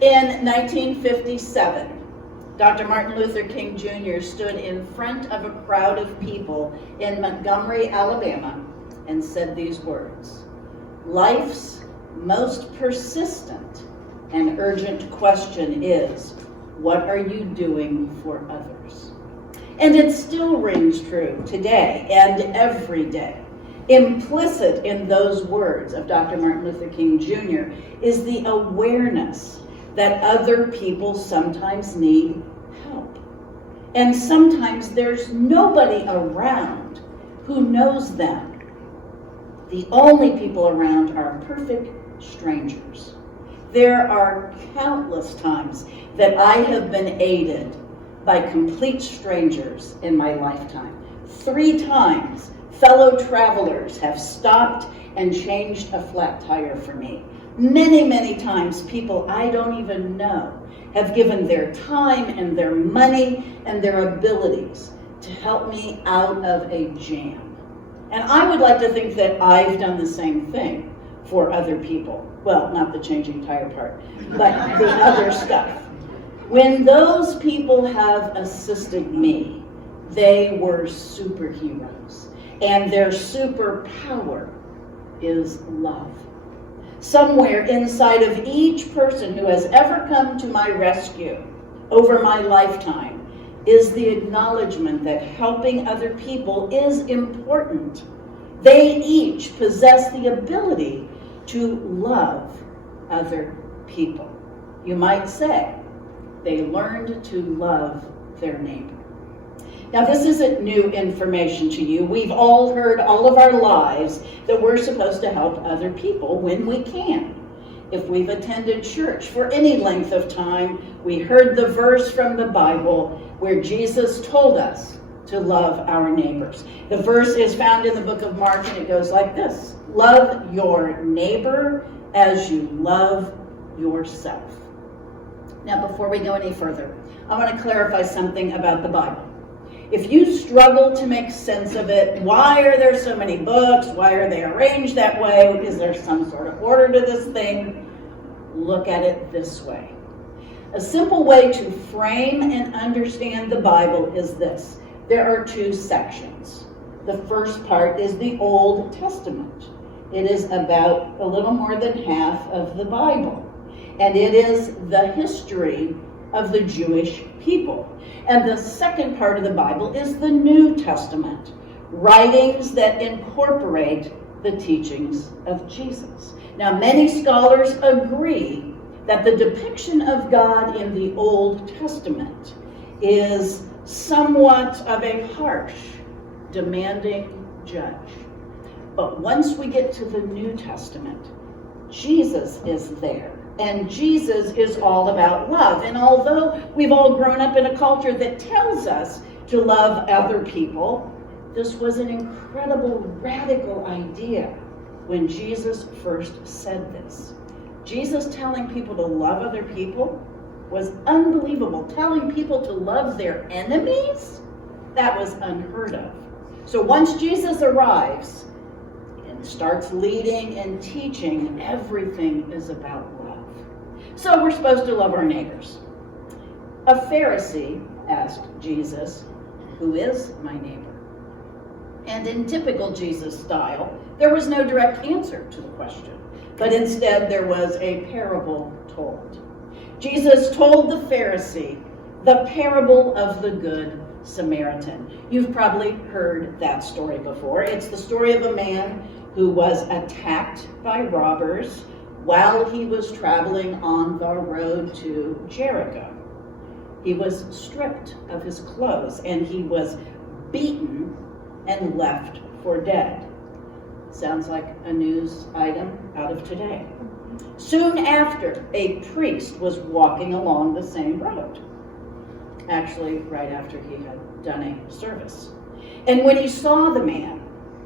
In 1957, Dr. Martin Luther King Jr. stood in front of a crowd of people in Montgomery, Alabama, and said these words: "Life's most persistent and urgent question is, what are you doing for others?" And it still rings true today and every day. Implicit in those words of Dr. Martin Luther King Jr. is the awareness that other people sometimes need help. And sometimes there's nobody around who knows them. The only people around are perfect strangers. There are countless times that I have been aided by complete strangers in my lifetime. 3 times, fellow travelers have stopped and changed a flat tire for me. Many, many times, people I don't even know have given their time and their money and their abilities to help me out of a jam. And I would like to think that I've done the same thing for other people. Well, not the changing tire part, but the other stuff. When those people have assisted me, they were superheroes. And their superpower is love. Somewhere inside of each person who has ever come to my rescue over my lifetime is the acknowledgement that helping other people is important. They each possess the ability to love other people. You might say they learned to love their neighbor. Now, this isn't new information to you. We've all heard all of our lives that we're supposed to help other people when we can. If we've attended church for any length of time, we heard the verse from the Bible where Jesus told us to love our neighbors. The verse is found in the book of Mark, and it goes like this: "Love your neighbor as you love yourself." Now, before we go any further, I want to clarify something about the Bible. If you struggle to make sense of it, why are there so many books? Why are they arranged that way? Is there some sort of order to this thing? Look at it this way. A simple way to frame and understand the Bible is this. There are 2 sections. The first part is the Old Testament. It is about a little more than half of the Bible. And it is the history of the Jewish people. And the second part of the Bible is the New Testament, writings that incorporate the teachings of Jesus. Now, many scholars agree that the depiction of God in the Old Testament is somewhat of a harsh, demanding judge. But once we get to the New Testament, Jesus is there. And Jesus is all about love. And although we've all grown up in a culture that tells us to love other people, this was an incredible, radical idea when Jesus first said this. Jesus telling people to love other people was unbelievable. Telling people to love their enemies, that was unheard of. So once Jesus arrives and starts leading and teaching, everything is about love. So we're supposed to love our neighbors. A Pharisee asked Jesus, "Who is my neighbor?" And in typical Jesus style, there was no direct answer to the question, but instead there was a parable told. Jesus told the Pharisee the parable of the Good Samaritan. You've probably heard that story before. It's the story of a man who was attacked by robbers while he was traveling on the road to Jericho. He was stripped of his clothes and he was beaten and left for dead. Sounds like a news item out of today. Soon after, a priest was walking along the same road. Actually, right after he had done a service. And when he saw the man,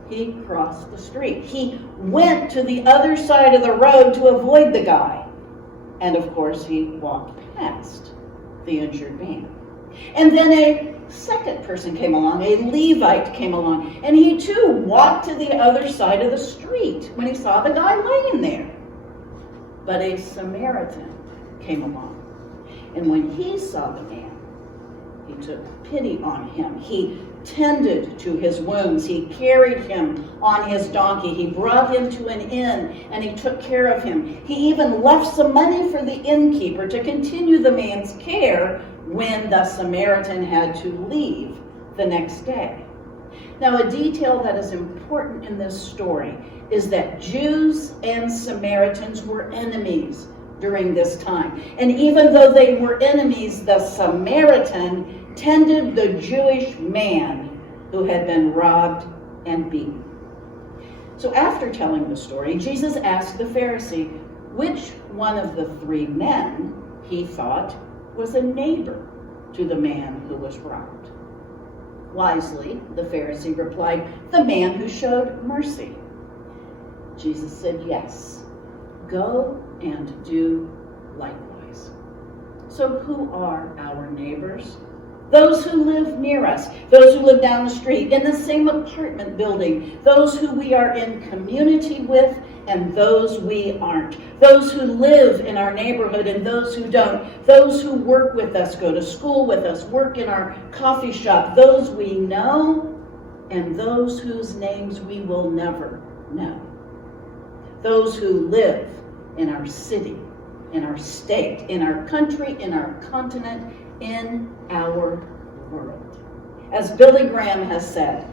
he crossed the street. He went to the other side of the road to avoid the guy. And of course, he walked past the injured man. And then a second person came along, a Levite came along, and he too walked to the other side of the street when he saw the guy laying there. But a Samaritan came along. And when he saw the man, he took pity on him. He tended to his wounds. He carried him on his donkey. He brought him to an inn, and he took care of him. He even left some money for the innkeeper to continue the man's care when the Samaritan had to leave the next day. Now, a detail that is important in this story is that Jews and Samaritans were enemies during this time. And even though they were enemies, the Samaritan tended the Jewish man who had been robbed and beaten. So after telling the story, Jesus asked the Pharisee which one of the three men he thought was a neighbor to the man who was robbed. Wisely, the Pharisee replied, "The man who showed mercy." Jesus said, "Yes, go and do likewise." So who are our neighbors? Those who live near us, those who live down the street, in the same apartment building, those who we are in community with, and those we aren't. Those who live in our neighborhood and those who don't. Those who work with us, go to school with us, work in our coffee shop. Those we know and those whose names we will never know. Those who live in our city, in our state, in our country, in our continent, in our world. As Billy Graham has said,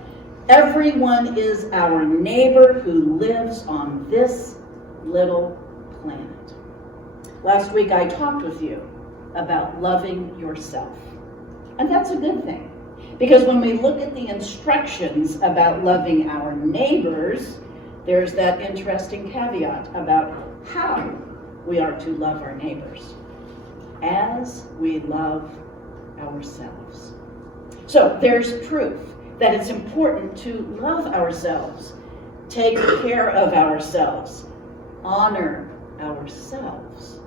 everyone is our neighbor who lives on this little planet. Last week I talked with you about loving yourself. And that's a good thing. Because when we look at the instructions about loving our neighbors, there's that interesting caveat about how we are to love our neighbors. As we love ourselves. So there's proof that it's important to love ourselves, take care of ourselves, honor ourselves.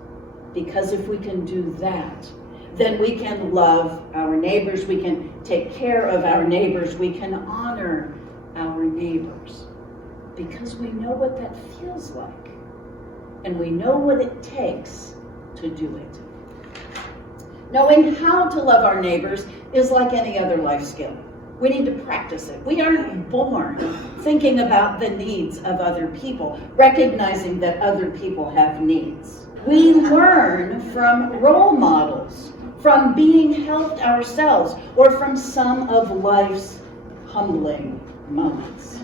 Because if we can do that, then we can love our neighbors, we can take care of our neighbors, we can honor our neighbors. Because we know what that feels like, and we know what it takes to do it. Knowing how to love our neighbors is like any other life skill. We need to practice it. We aren't born thinking about the needs of other people, recognizing that other people have needs. We learn from role models, from being helped ourselves, or from some of life's humbling moments.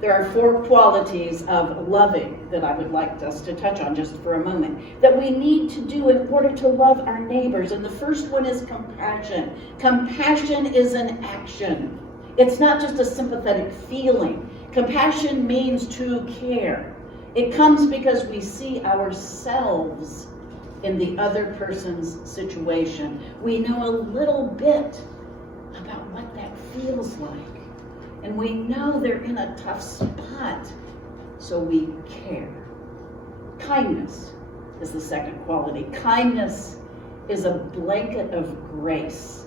There are 4 qualities of loving that I would like us to touch on just for a moment, that we need to do in order to love our neighbors. And the first one is compassion. Compassion is an action. It's not just a sympathetic feeling. Compassion means to care. It comes because we see ourselves in the other person's situation. We know a little bit about what that feels like. And we know they're in a tough spot, so we care. Kindness is the second quality. Kindness is a blanket of grace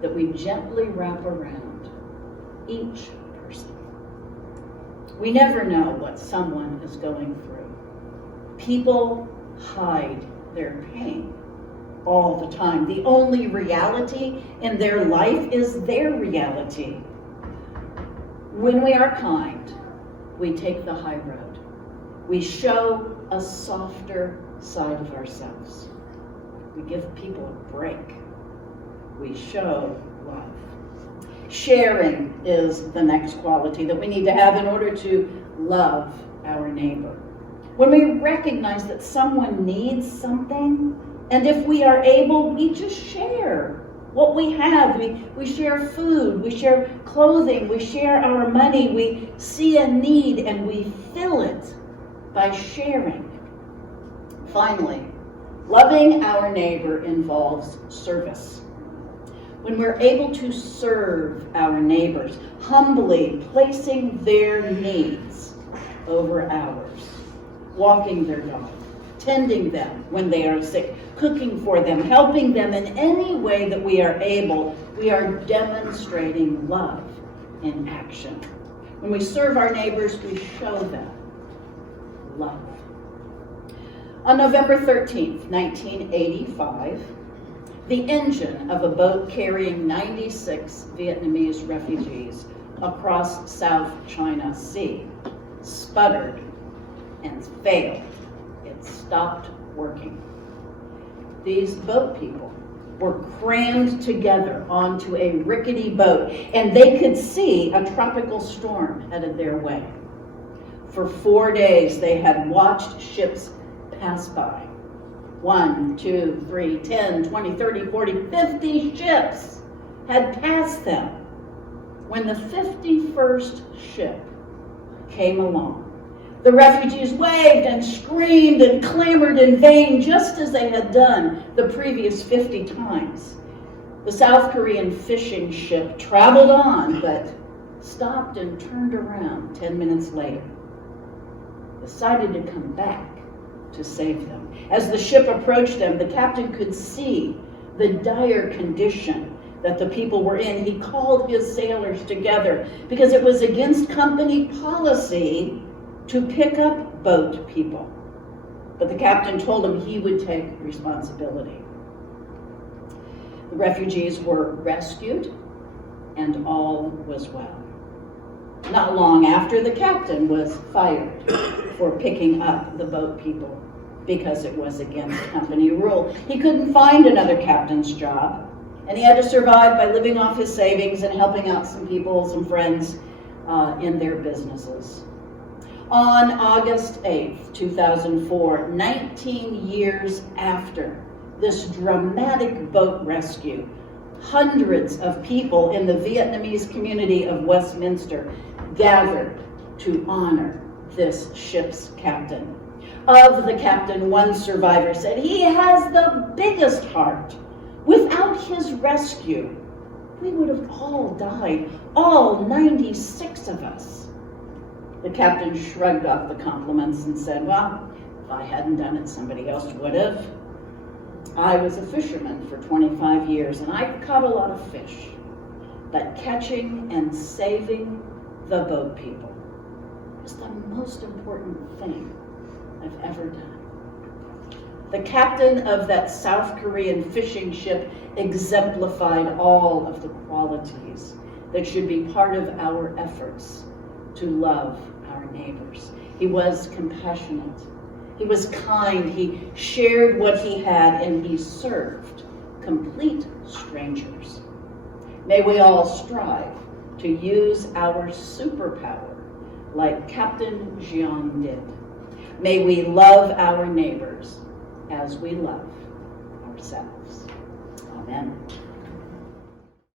that we gently wrap around each person. We never know what someone is going through. People hide their pain all the time. The only reality in their life is their reality. When we are kind, we take the high road. We show a softer side of ourselves. We give people a break. We show love. Sharing is the next quality that we need to have in order to love our neighbor. When we recognize that someone needs something, and if we are able, we just share what we have. We share food, we share clothing, we share our money, we see a need and we fill it by sharing. Finally, loving our neighbor involves service. When we're able to serve our neighbors, humbly placing their needs over ours, walking their dog, tending them when they are sick, cooking for them, helping them in any way that we are able, we are demonstrating love in action. When we serve our neighbors, we show them love. On November 13th, 1985, the engine of a boat carrying 96 Vietnamese refugees across South China Sea sputtered and failed. It stopped working. These boat people were crammed together onto a rickety boat, and they could see a tropical storm headed their way. For 4 days, they had watched ships pass by. 1, 2, 3, 10, 20, 30, 40, 50 ships had passed them. When the 51st ship came along, the refugees waved and screamed and clamored in vain, just as they had done the previous 50 times. The South Korean fishing ship traveled on, but stopped and turned around 10 minutes later, decided to come back to save them. As the ship approached them, the captain could see the dire condition that the people were in. He called his sailors together because it was against company policy to pick up boat people. But the captain told him he would take responsibility. The refugees were rescued, and all was well. Not long after, the captain was fired for picking up the boat people because it was against company rule. He couldn't find another captain's job, and he had to survive by living off his savings and helping out some people, some friends in their businesses. On August 8th, 2004, 19 years after this dramatic boat rescue, hundreds of people in the Vietnamese community of Westminster gathered to honor this ship's captain. Of the captain, one survivor said, "He has the biggest heart. Without his rescue, we would have all died, all 96 of us." The captain shrugged off the compliments and said, "Well, if I hadn't done it, somebody else would have. I was a fisherman for 25 years, and I caught a lot of fish. But catching and saving the boat people was the most important thing I've ever done." The captain of that South Korean fishing ship exemplified all of the qualities that should be part of our efforts to love our neighbors. He was compassionate. He was kind. He shared what he had, and he served complete strangers. May we all strive to use our superpower like Captain Jiang did. May we love our neighbors as we love ourselves. Amen.